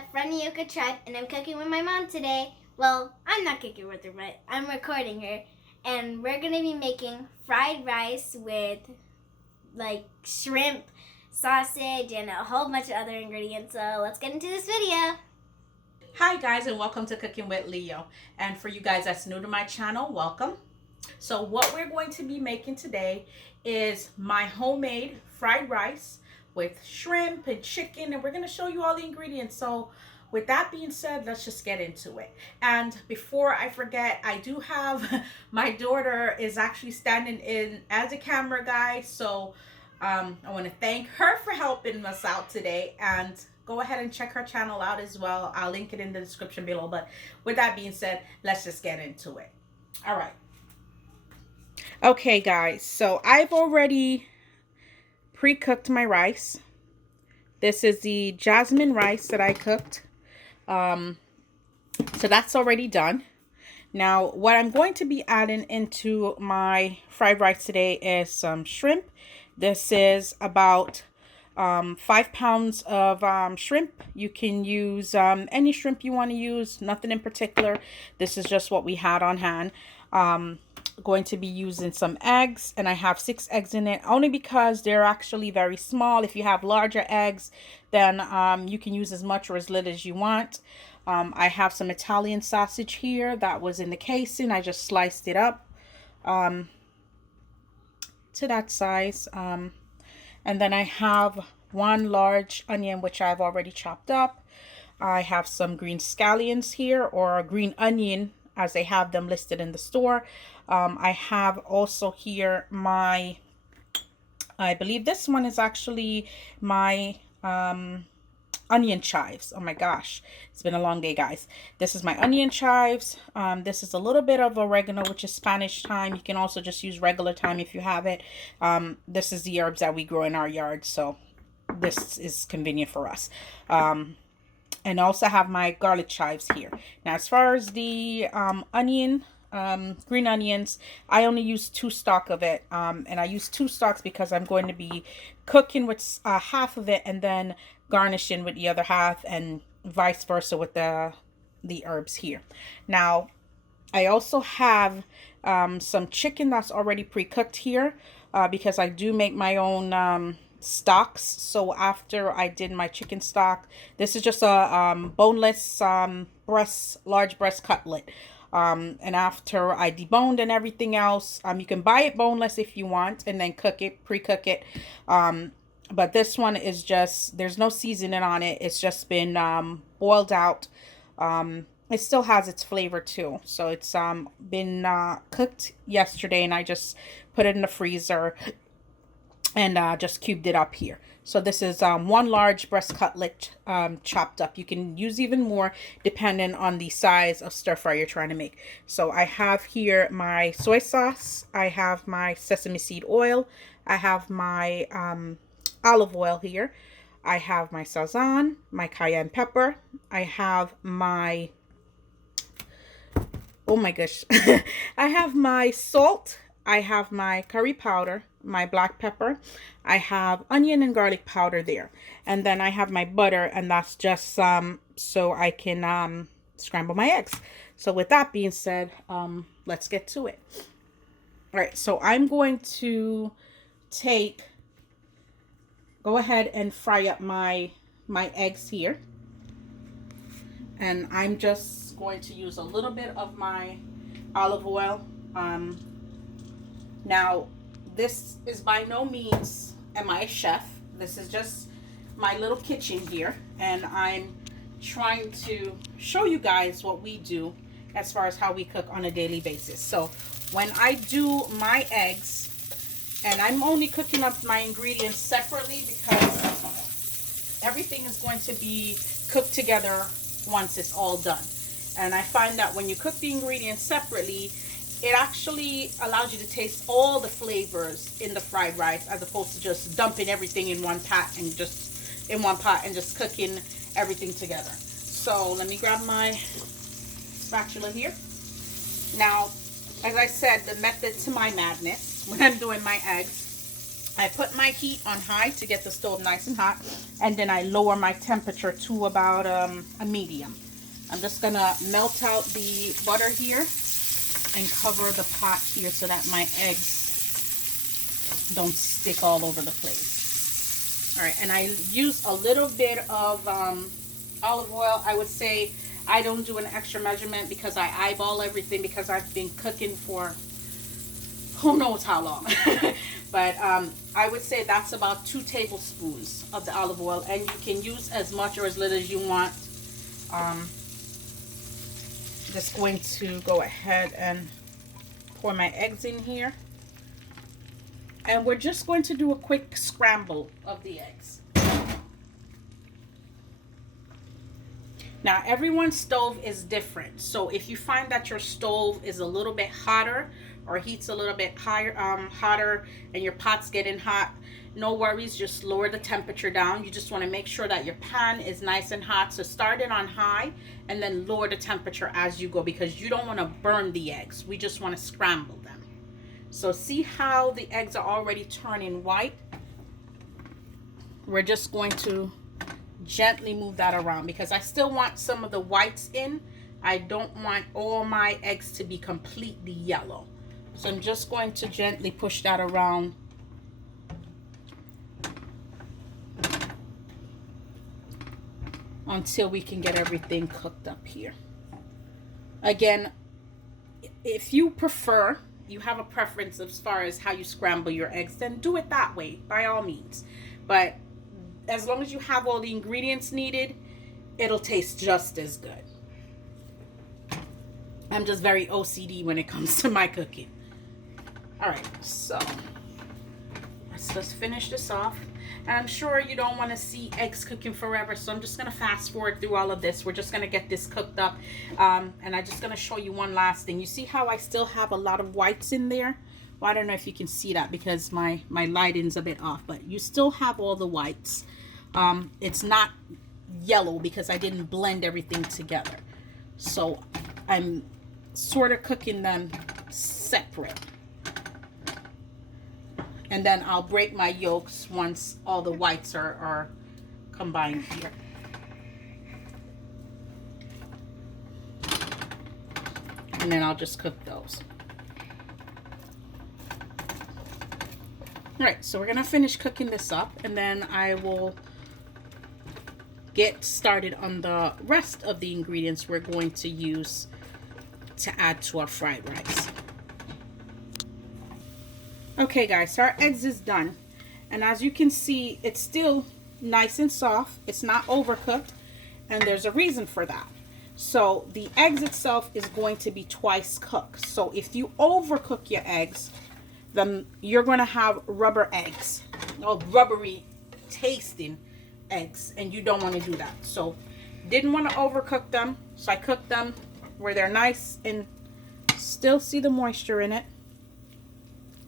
Lisa from the Yucca tribe, and I'm cooking with my mom today. Well, I'm not cooking with her, but I'm recording her. And we're going to be making fried rice with like shrimp, sausage, and a whole bunch of other ingredients. So let's get into this video. Hi guys, and welcome to Cooking with Leo. And for you guys that's new to my channel, welcome. So what we're going to be making today is my homemade fried rice with shrimp and chicken, and we're going to show you all the ingredients. So with that being said, let's just get into it. And before I forget, I do have my daughter is actually standing in as a camera guy, so I want to thank her for helping us out today, and go ahead and check her channel out as well. I'll link it in the description below. But with that being said, let's just get into it. All right. Okay, guys, so I've already pre-cooked my rice. This is the jasmine rice that I cooked. So that's already done. Now, what I'm going to be adding into my fried rice today is some shrimp. This is about 5 pounds of shrimp. You can use any shrimp you want to use, nothing in particular. This is just what we had on hand. Going to be using some eggs, and I have 6 eggs in it only because they're actually very small. If you have larger eggs, then you can use as much or as little as you want. I have some Italian sausage here that was in the casing. I just sliced it up to that size. And then I have 1 large onion, which I've already chopped up. I have some green scallions here, or green onion as they have them listed in the store. I have also here my, I believe this one is actually my onion chives. Oh my gosh, it's been a long day, guys. This is my onion chives. This is a little bit of oregano, which is Spanish thyme. You can also just use regular thyme if you have it. This is the herbs that we grow in our yard, so this is convenient for us. And also have my garlic chives here. Now, as far as the green onions, I only use 2 stalks of it, and I use 2 stalks because I'm going to be cooking with half of it and then garnishing with the other half, and vice versa with the herbs here. Now, I also have some chicken that's already pre-cooked here, because I do make my own stocks. So after I did my chicken stock, this is just a boneless large breast cutlet. And after I deboned and everything else, you can buy it boneless if you want, and then cook it, pre-cook it. But this one is just, there's no seasoning on it. It's just been boiled out. It still has its flavor too. So it's been cooked yesterday, and I just put it in the freezer and just cubed it up here. So this is 1 large breast cutlet chopped up. You can use even more depending on the size of stir fry you're trying to make. So I have here my soy sauce. I have my sesame seed oil. I have my olive oil here. I have my sazon, my cayenne pepper. I have my, oh my gosh, I have my salt. I have my curry powder, my black pepper. I have onion and garlic powder there. And then I have my butter, and that's just so I can scramble my eggs. So with that being said, let's get to it. All right, so I'm going to go ahead and fry up my eggs here. And I'm just going to use a little bit of my olive oil. Now, this is by no means am I a chef. This is just my little kitchen here, and I'm trying to show you guys what we do as far as how we cook on a daily basis. So when I do my eggs, and I'm only cooking up my ingredients separately because everything is going to be cooked together once it's all done. And I find that when you cook the ingredients separately, it actually allows you to taste all the flavors in the fried rice, as opposed to just dumping everything in one pot and just cooking everything together. So let me grab my spatula here. Now, as I said, the method to my madness when I'm doing my eggs, I put my heat on high to get the stove nice and hot, and then I lower my temperature to about a medium. I'm just gonna melt out the butter here and cover the pot here so that my eggs don't stick all over the place. All right, and I use a little bit of olive oil. I would say I don't do an extra measurement because I eyeball everything because I've been cooking for who knows how long. But I would say that's about 2 tablespoons of the olive oil, and you can use as much or as little as you want. Just going to go ahead and pour my eggs in here, and we're just going to do a quick scramble of the eggs. Now everyone's stove is different, so if you find that your stove is a little bit hotter or heats a little bit higher, hotter, and your pot's getting hot, no worries, just lower the temperature down. You just want to make sure that your pan is nice and hot. So start it on high and then lower the temperature as you go, because you don't want to burn the eggs. We just want to scramble them. So see how the eggs are already turning white? We're just going to gently move that around because I still want some of the whites in. I don't want all my eggs to be completely yellow. So I'm just going to gently push that around until we can get everything cooked up here. Again, if you prefer, you have a preference as far as how you scramble your eggs, then do it that way by all means. But as long as you have all the ingredients needed, it'll taste just as good. I'm just very OCD when it comes to my cooking. All right, so let's just finish this off. And I'm sure you don't want to see eggs cooking forever, so I'm just going to fast forward through all of this. We're just going to get this cooked up. And I'm just going to show you one last thing. You see how I still have a lot of whites in there? Well, I don't know if you can see that because my lighting's a bit off, but you still have all the whites. It's not yellow because I didn't blend everything together. So I'm sort of cooking them separate. And then I'll break my yolks once all the whites are combined here. And then I'll just cook those. All right, so we're gonna finish cooking this up, and then I will get started on the rest of the ingredients we're going to use to add to our fried rice. Okay guys, so our eggs is done, and as you can see, it's still nice and soft. It's not overcooked, and there's a reason for that. So the eggs itself is going to be twice cooked. So if you overcook your eggs, then you're going to have rubber eggs, or rubbery tasting eggs, and you don't want to do that. So didn't want to overcook them, so I cooked them where they're nice and still see the moisture in it,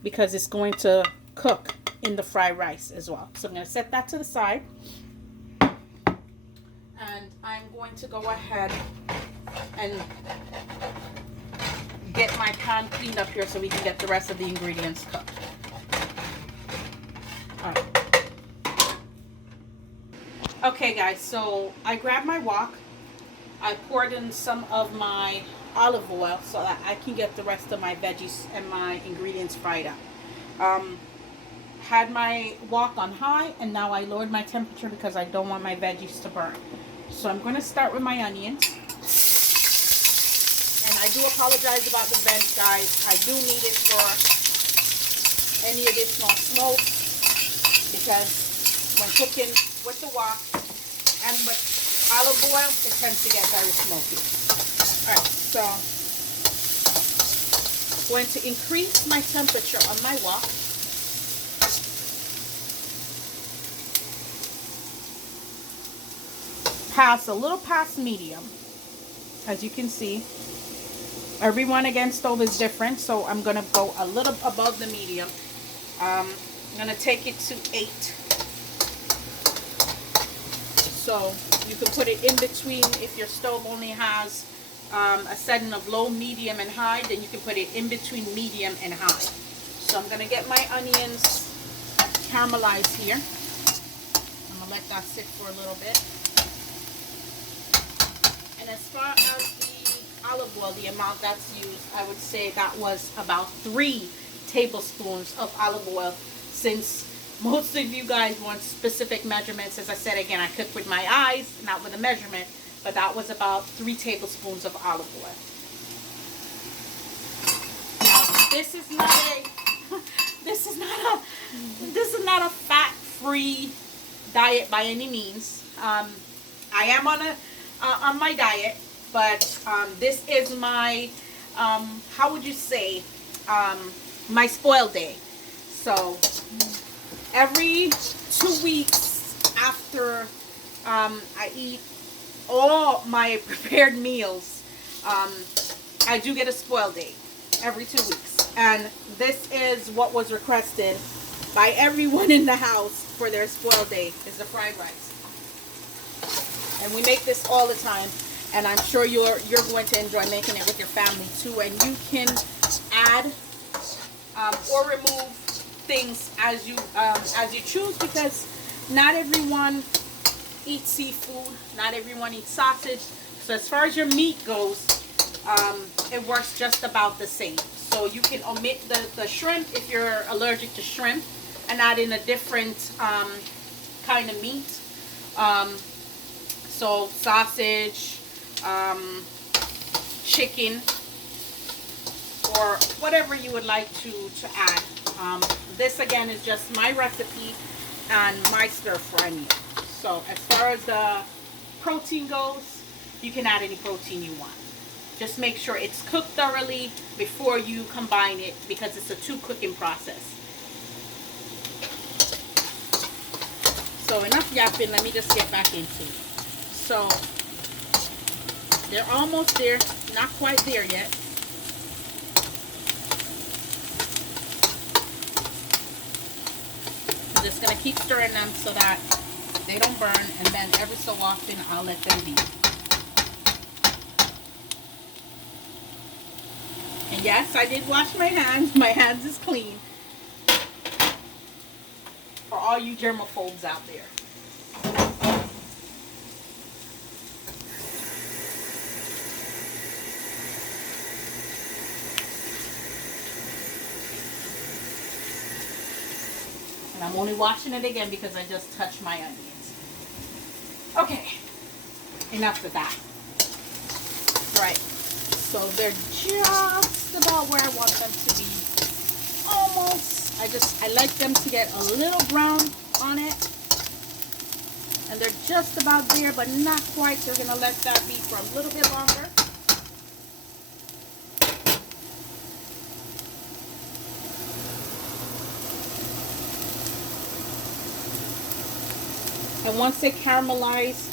because it's going to cook in the fried rice as well. So I'm going to set that to the side. And I'm going to go ahead and get my pan cleaned up here so we can get the rest of the ingredients cooked. All right. Okay guys, so I grabbed my wok. I poured in some of my olive oil so that I can get the rest of my veggies and my ingredients fried up. Had my wok on high, and now I lowered my temperature because I don't want my veggies to burn. So I'm going to start with my onions. And I do apologize about the vent, guys. I do need it for any additional smoke, because when cooking with the wok and with olive oil, it tends to get very smoky. Alright, so I'm going to increase my temperature on my wok. A little past medium. As you can see, everyone again stove is different, so I'm going to go a little above the medium. I'm going to take it to 8. So you can put it in between. If your stove only has a setting of low, medium, and high, then you can put it in between medium and high. So I'm going to get my onions caramelize here. I'm gonna let that sit for a little bit. And as far as the olive oil, the amount that's used, I would say that was about 3 tablespoons of olive oil, since most of you guys want specific measurements. As I said again, I cook with my eyes, not with a measurement, but that was about 3 tablespoons of olive oil. Now, this is not a fat-free diet by any means. I am on my diet, but this is my how would you say, my spoil day. So every 2 weeks after I eat all my prepared meals, I do get a spoil day every 2 weeks. And this is what was requested by everyone in the house for their spoil day, is the fried rice. And we make this all the time, and I'm sure you're going to enjoy making it with your family too. And you can add or remove things as you choose, because not everyone eats seafood, not everyone eats sausage. So as far as your meat goes, it works just about the same. So you can omit the shrimp if you're allergic to shrimp, and add in a different kind of meat. So sausage, chicken, or whatever you would like to add. This again is just my recipe and my stir fry meal. So as far as the protein goes, you can add any protein you want. Just make sure it's cooked thoroughly before you combine it, because it's a 2 cooking process. So enough yapping, let me just get back into it. So they're almost there, not quite there yet. I'm just going to keep stirring them so that they don't burn, and then every so often I'll let them be. And yes, I did wash my hands. My hands is clean. For all you germaphobes out there. And I'm only washing it again because I just touched my onions. Okay, enough of that. Right, so they're just about where I want them to be. Almost. I like them to get a little brown on it. And they're just about there, but not quite. So we're going to let that be for a little bit longer. And once they caramelize,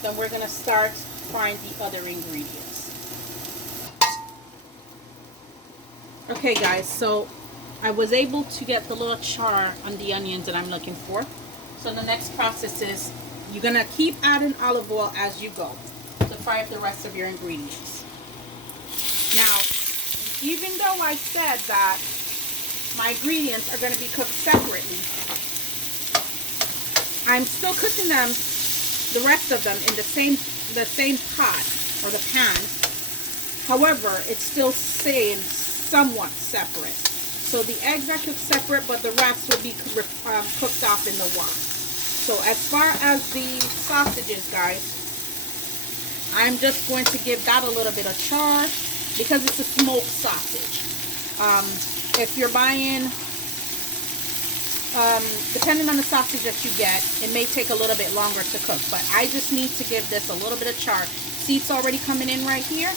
then we're going to start frying the other ingredients. Okay guys, so I was able to get the little char on the onions that I'm looking for. So the next process is you're going to keep adding olive oil as you go to fry up the rest of your ingredients. Now, even though I said that my ingredients are going to be cooked separately, I'm still cooking them, the rest of them, in the same pot or the pan. However, it's still staying somewhat separate. So the eggs are cooked separate, but the rest will be cooked off in the wok. So as far as the sausages, guys, I'm just going to give that a little bit of char because it's a smoked sausage. If you're buying, depending on the sausage that you get, it may take a little bit longer to cook, but I just need to give this a little bit of char. See, it's already coming in right here.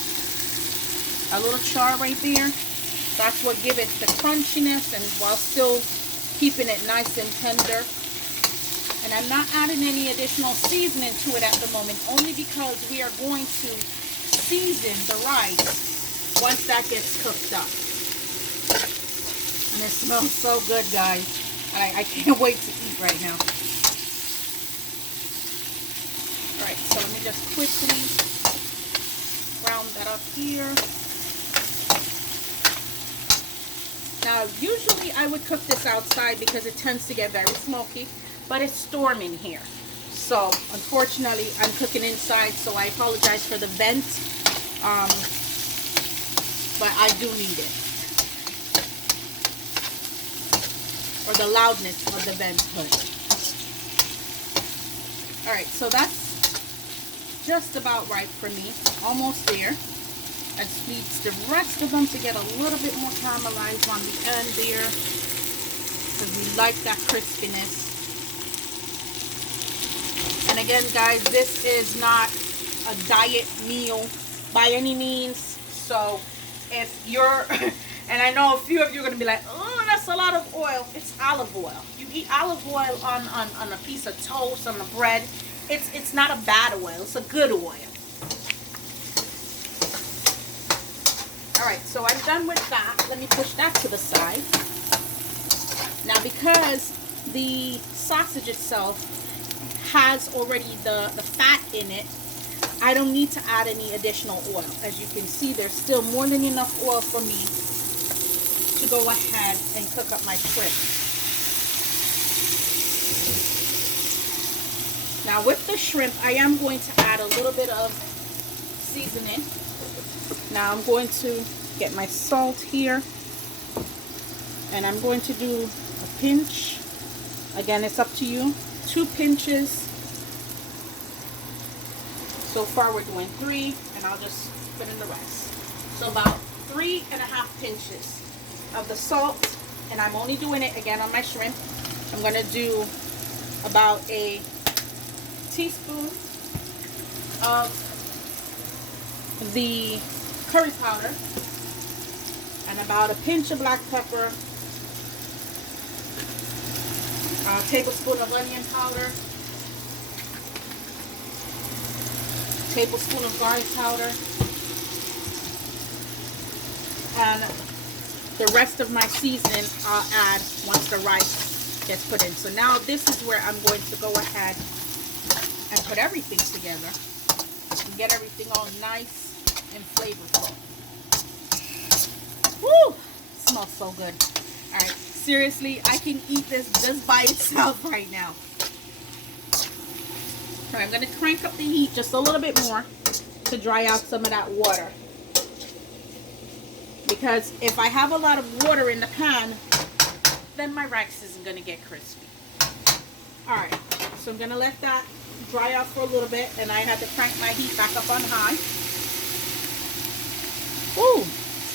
A little char right there. That's what gives it the crunchiness, and while still keeping it nice and tender. And I'm not adding any additional seasoning to it at the moment, only because we are going to season the rice once that gets cooked up. And it smells so good, guys. I can't wait to eat right now. Alright, so let me just quickly round that up here. Now, usually I would cook this outside because it tends to get very smoky, but it's storming here. So, unfortunately, I'm cooking inside, so I apologize for the vent, but I do need it. Or the loudness of the vent hood. Alright, so that's just about right for me. Almost there. I just need the rest of them to get a little bit more caramelized on the end there, because we like that crispiness. And again, guys, this is not a diet meal by any means. So if you're, and I know a few of you are going to be like, oh, that's a lot of oil. It's olive oil. You eat olive oil on a piece of toast, on the bread. It's not a bad oil. It's a good oil. Alright, so I'm done with that. Let me push that to the side. Now, because the sausage itself has already the fat in it, I don't need to add any additional oil. As you can see, there's still more than enough oil for me to go ahead and cook up my shrimp. Now, with the shrimp, I am going to add a little bit of seasoning. Now I'm going to get my salt here, and I'm going to do a pinch. Again, it's up to you. 2 pinches. So far we're doing 3, and I'll just put in the rest. So about 3.5 pinches of the salt, and I'm only doing it again on my shrimp. I'm going to do about a teaspoon of the curry powder and about a pinch of black pepper, a tablespoon of onion powder, tablespoon of garlic powder, and the rest of my seasoning I'll add once the rice gets put in. So now this is where I'm going to go ahead and put everything together and get everything all nice and flavorful. Woo! Smells so good. Alright, seriously, I can eat this just by itself right now. Alright, I'm going to crank up the heat just a little bit more to dry out some of that water. Because if I have a lot of water in the pan, then my rice isn't going to get crispy. Alright, so I'm going to let that dry out for a little bit, and I had to crank my heat back up on high. Ooh,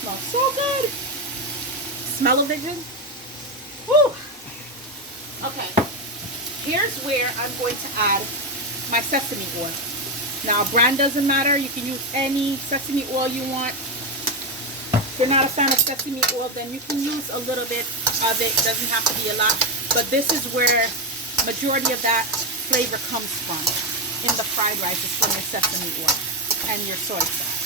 smells so good. Smell of it good? Woo. Okay, here's where I'm going to add my sesame oil. Now, brand doesn't matter. You can use any sesame oil you want. If you're not a fan of sesame oil, then you can use a little bit of it. It doesn't have to be a lot. But this is where majority of that flavor comes from in the fried rice. It's from your sesame oil and your soy sauce.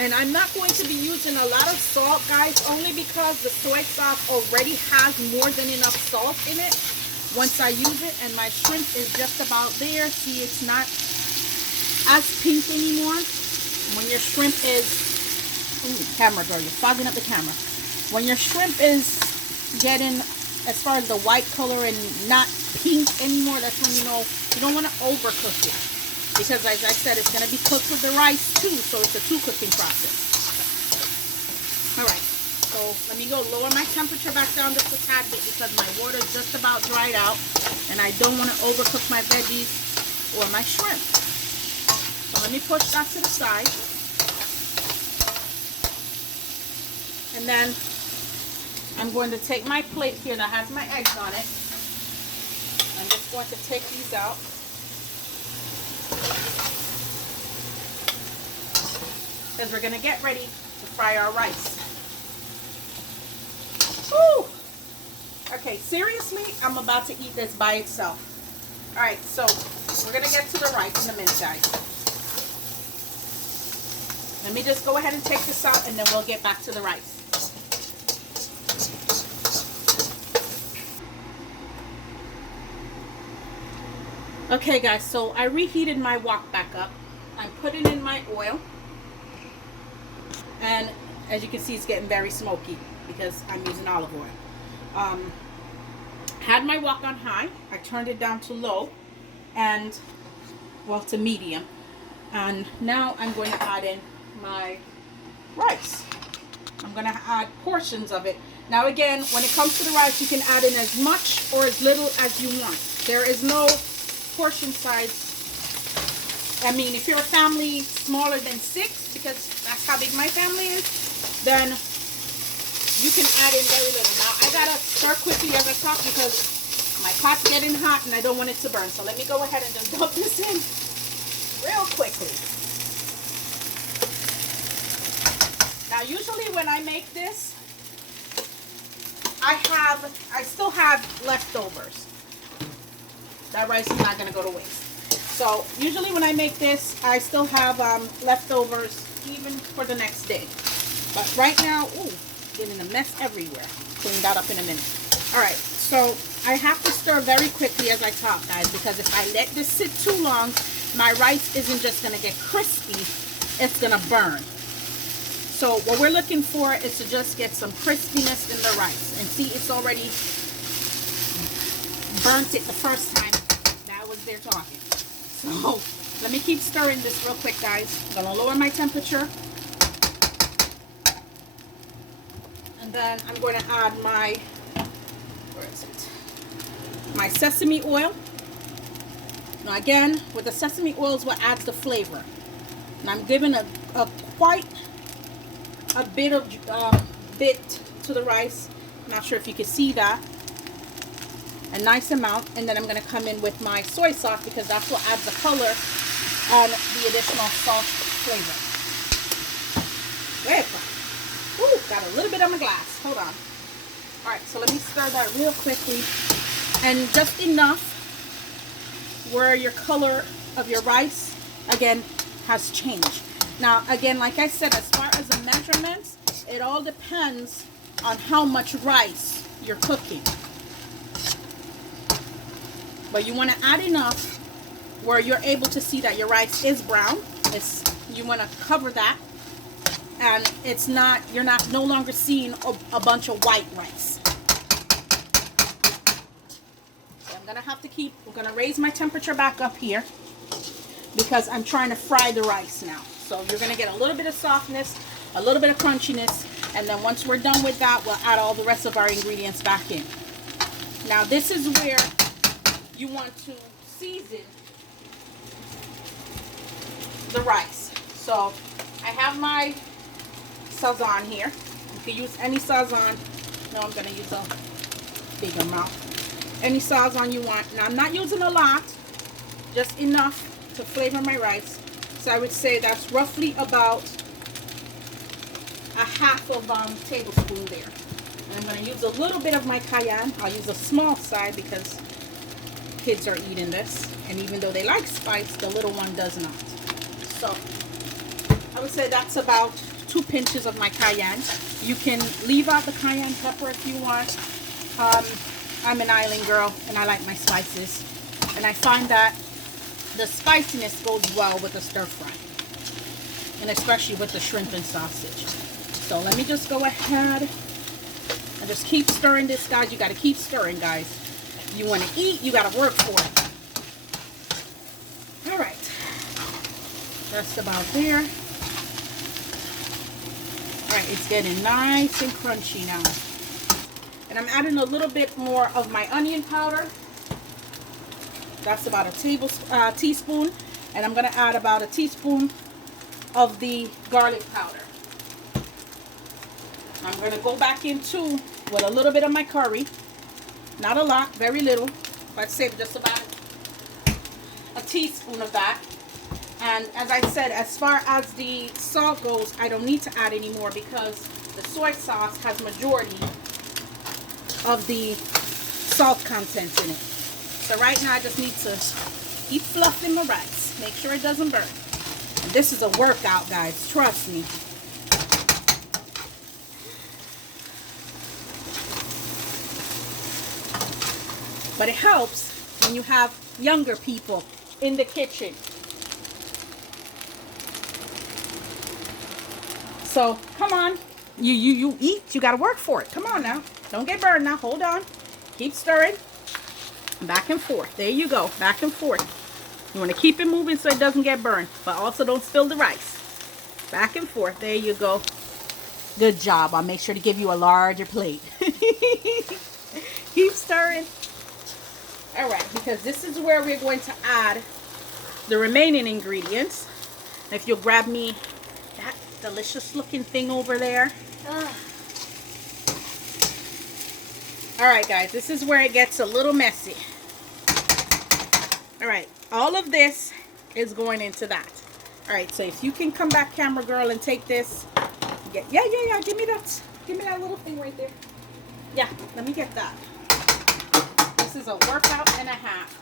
And I'm not going to be using a lot of salt, guys, only because the soy sauce already has more than enough salt in it once I use it. And my shrimp is just about there. See, it's not as pink anymore. When your shrimp is... Ooh, camera girl, you're fogging up the camera. When your shrimp is getting, as far as the white color and not pink anymore, that's when you know you don't want to overcook it. Because as I said, it's going to be cooked with the rice too, so it's a 2 cooking process. Alright, so let me go lower my temperature back down just a tad bit because my water is just about dried out and I don't want to overcook my veggies or my shrimp. So let me push that to the side. And then I'm going to take my plate here that has my eggs on it. I'm just going to take these out. Because we're going to get ready to fry our rice. Woo! Okay, seriously, I'm about to eat this by itself. Alright, so we're going to get to the rice in a minute, guys. Let me just go ahead and take this out and then we'll get back to the rice. Okay guys, so I reheated my wok back up. I'm putting in my oil. And As you can see, it's getting very smoky because I'm using olive oil. Had my wok on high. I turned it down to low and, well, to medium. And now I'm going to add in my rice. I'm going to add portions of it. Now again, when it comes to the rice, you can add in as much or as little as you want. There is no portion size. I mean, if you're a family smaller than 6, because that's how big my family is, then you can add in very little. Now I gotta stir quickly as I talk because my pot's getting hot and I don't want it to burn. So let me go ahead and just dump this in real quickly. Now usually when I make this, I still have leftovers. That rice is not gonna go to waste. So usually when I make this, I still have leftovers even for the next day. But right now, ooh, getting a mess everywhere. Clean that up in a minute. All right, so I have to stir very quickly as I talk, guys, because if I let this sit too long, my rice isn't just gonna get crispy, it's gonna burn. So what we're looking for is to just get some crispiness in the rice. And see, it's already burnt it the first time that I was there talking. So let me keep stirring this real quick, guys. I'm gonna lower my temperature. And then I'm going to add my, where is it? My sesame oil. Now again, with the sesame oil is what adds the flavor. And I'm giving a quite a bit of bit to the rice. Not sure if you can see that. A nice amount. And then I'm going to come in with my soy sauce because that's what adds the color and the additional salt flavor. There. Ooh, got a little bit on my glass. Hold on. All right, so let me stir that real quickly. And just enough where your color of your rice, again, has changed. Now, again, like I said, as far as the measurements, it all depends on how much rice you're cooking. But you want to add enough where you're able to see that your rice is brown. You want to cover that. And it's not, you're no longer seeing a bunch of white rice. So I'm gonna have to we're gonna raise my temperature back up here because I'm trying to fry the rice now. So you're gonna get a little bit of softness, a little bit of crunchiness, and then once we're done with that, we'll add all the rest of our ingredients back in. Now this is where you want to season the rice. So I have my Sazon here. You can use any Sazon. No, I'm going to use a big amount. Any Sazon you want. Now, I'm not using a lot, just enough to flavor my rice. So I would say that's roughly about a half of tablespoon there. And I'm going to use a little bit of my cayenne. I'll use a small side because kids are eating this. And even though they like spice, the little one does not. So I would say that's about 2 pinches of my cayenne. You can leave out the cayenne pepper if you want. I'm an island girl and I like my spices. And I find that the spiciness goes well with the stir fry. And especially with the shrimp and sausage. So let me just go ahead and just keep stirring this, guys. You got to keep stirring, guys. You want to eat, you got to work for it. All right. Just about there. Alright, it's getting nice and crunchy now. And I'm adding a little bit more of my onion powder. That's about a teaspoon. And I'm going to add about a teaspoon of the garlic powder. I'm going to go back into with a little bit of my curry. Not a lot, very little. I'd say just about a teaspoon of that. And as I said, as far as the salt goes, I don't need to add any more because the soy sauce has majority of the salt content in it. So right now I just need to keep fluffing my rice. Make sure it doesn't burn. And this is a workout, guys. Trust me. But it helps when you have younger people in the kitchen. So, come on. You eat. You got to work for it. Come on now. Don't get burned now. Hold on. Keep stirring. Back and forth. There you go. Back and forth. You want to keep it moving so it doesn't get burned. But also don't spill the rice. Back and forth. There you go. Good job. I'll make sure to give you a larger plate. Keep stirring. All right. Because this is where we're going to add the remaining ingredients. If you'll grab me that delicious looking thing over there. Ugh. All right, guys, this is where it gets a little messy. All right, all of this is going into that. All right, so if you can come back, camera girl, and take this. Yeah, give me that little thing right there. Yeah, let me get that. This is a workout and a half.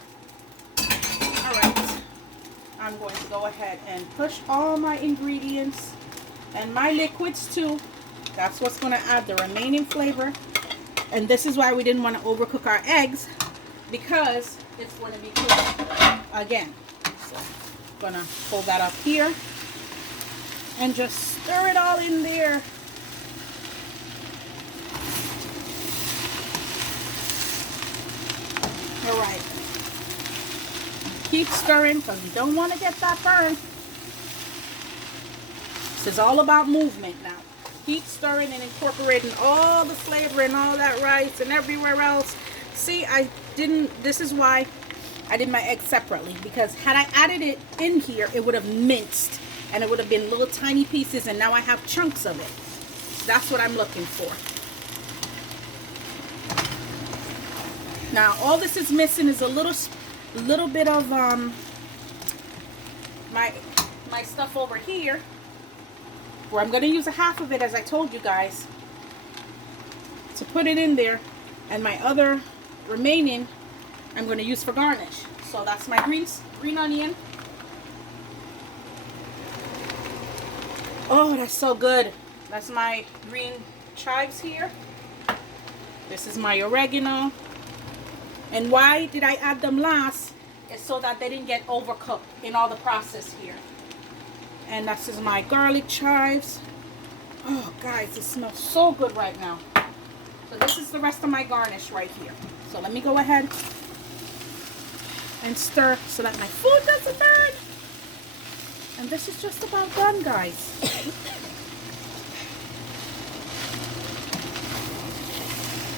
All right, I'm going to go ahead and push all my ingredients and my liquids too. That's what's going to add the remaining flavor. And this is why we didn't want to overcook our eggs, because it's going to be cooked again. So I'm going to pull that up here and just stir it all in there. All right. Keep stirring because we don't want to get that burn. This is all about movement now. Keep stirring and incorporating all the flavor and all that rice and everywhere else. See, this is why I did my eggs separately, because had I added it in here, it would have minced and it would have been little tiny pieces, and now I have chunks of it. That's what I'm looking for. Now, all this is missing is a little bit of my stuff over here, where I'm going to use a half of it, as I told you guys, to put it in there, and my other remaining I'm going to use for garnish. So that's my green onion. Oh, that's so good. That's my green chives here. This is my oregano. And why did I add them last? Is so that they didn't get overcooked in all the process here. And this is my garlic chives. Oh, guys, it smells so good right now. So this is the rest of my garnish right here. So let me go ahead and stir so that my food doesn't burn. And this is just about done, guys.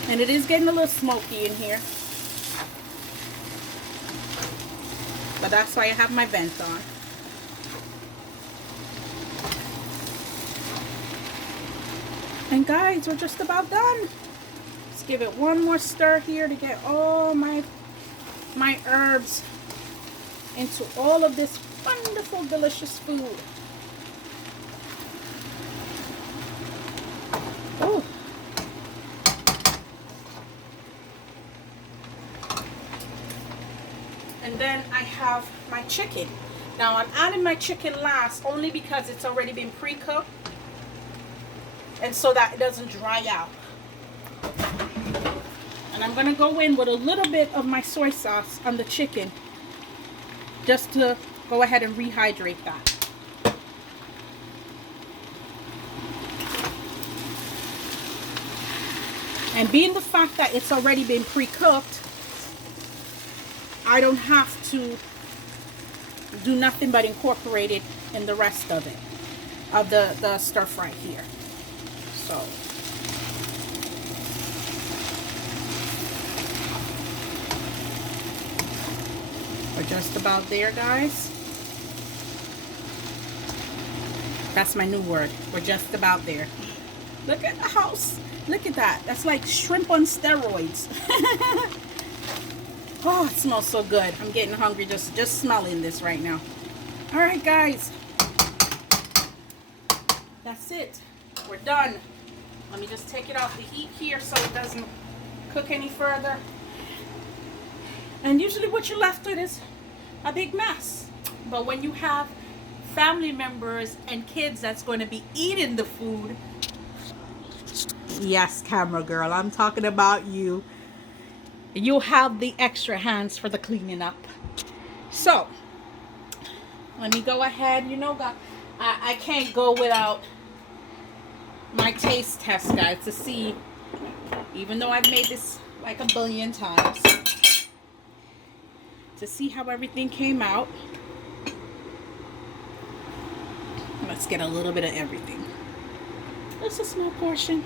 And it is getting a little smoky in here. But that's why I have my vent on. And guys, we're just about done. Let's give it one more stir here to get all my herbs into all of this wonderful, delicious food. Oh. And then I have my chicken. Now I'm adding my chicken last only because it's already been pre-cooked, and so that it doesn't dry out. And I'm going to go in with a little bit of my soy sauce on the chicken, just to go ahead and rehydrate that. And being the fact that it's already been pre-cooked, I don't have to do nothing but incorporate it in the rest of it, of the stir fry here. So we're just about there, guys. That's my new word. We're just about there. Look at the house. Look at that. That's like shrimp on steroids. Oh, it smells so good. I'm getting hungry just smelling this right now. All right, guys. That's it. We're done. Let me just take it off the heat here so it doesn't cook any further. And usually what you're left with is a big mess. But when you have family members and kids that's going to be eating the food, yes, camera girl, I'm talking about you. You'll have the extra hands for the cleaning up. So let me go ahead. You know, I can't go without my taste test, guys, to see, even though I've made this like a billion times, to see how everything came out. Let's get a little bit of everything. Just a small portion.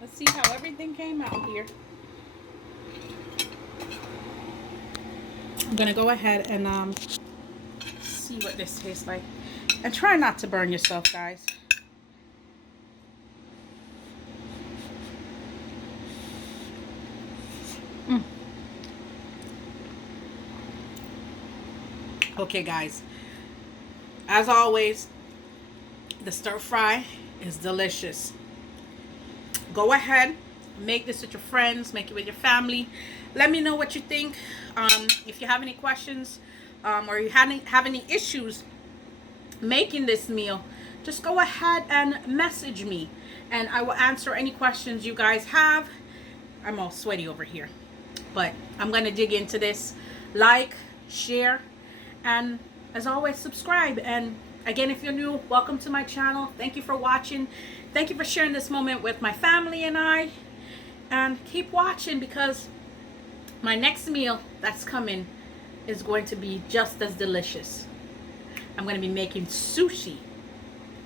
Let's see how everything came out here. I'm gonna go ahead and see what this tastes like. And try not to burn yourself, guys. Okay, guys. As always, the stir fry is delicious. Go ahead, make this with your friends, make it with your family. Let me know what you think. If you have any questions or you have any issues making this meal, just go ahead and message me and I will answer any questions you guys have. I'm all sweaty over here, but I'm going to dig into this. Like, share, and as always, subscribe. And again, if you're new, welcome to my channel. Thank you for watching. Thank you for sharing this moment with my family and I. And keep watching, because my next meal that's coming is going to be just as delicious. I'm going to be making sushi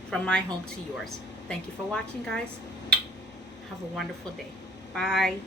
from my home to yours. Thank you for watching, guys. Have a wonderful day. Bye.